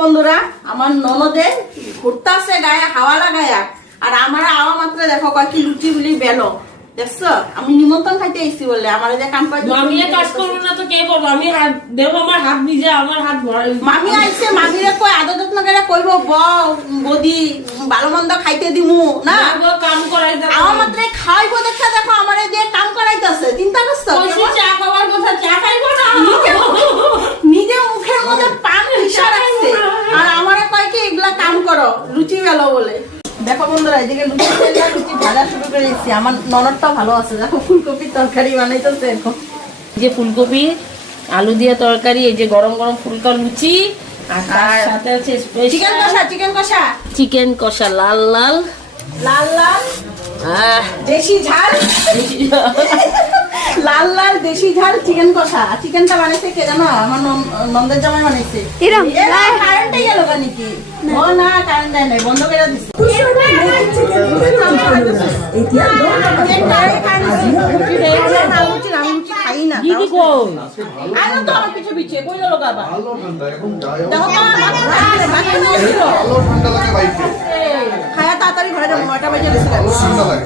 বন্ধুরা আমার ননদে ঘুরতাছে গায়ে হাওয়া লাগায়া আর আমার আওয়া মাত্র দেখো কয়েকটি লুচি গুলি বেলো দেখছো আমি নিমন্ত্রণ খাইতে এসেছি বললে আমার যে কাম পাই মামি কাজ করবে না তো কে করবে আমি হাত দেখো আমার হাত ভিজে আমার হাত ভরে মামি আইছে মামিরে কই আদর যত্ন করে কইব বদি ভালো মন্দ খাইতে দিমু না কাম করাই দাও আওয়া মাত্র খাইবো দেখা দেখো আমারে দিয়ে কাম করাইতাছে চিন্তা করছো কইছি চা খাওয়ার কথা চা খাইবো না নিজে মুখের মধ্যে পান হিসা রাখছে আর আমারে কয় কি এগুলা কাম করো লুচি বেলো বলে দেখো বন্ধুরা এদিকে লুচি তেলটা লুচি ভাজা শুরু করে দিচ্ছি আমার ননদটাও ভালো আছে দেখো ফুলকপির তরকারি বানাইতেছে এখন যে ফুলকপি আলু দিয়ে তরকারি এই যে গরম গরম ফুলকা লুচি আর তার সাথে আছে চিকেন কষা চিকেন কষা লাল লাল লাল লাল দেশি ঝাল লাল লাল দেশি ঝাল চিকেন কষা চিকেনটা বানাইছে কে জানো আমার নন্দের জামাই বানাইছে কারেন্টে গেল নাকি ও না কারেন্ট দেয় নাই বন্ধ করে দিছে খাই না দিদি কই আনো তো আমার পিছে পিছে কই গেল বাবা ভালো ঠান্ডা এখন যায় দেখো তো আমার ভালো ঠান্ডা লাগে বাইকে খায়া তাড়াতাড়ি ঘরে যাবো 9টা বাজে ভালো ঠান্ডা লাগে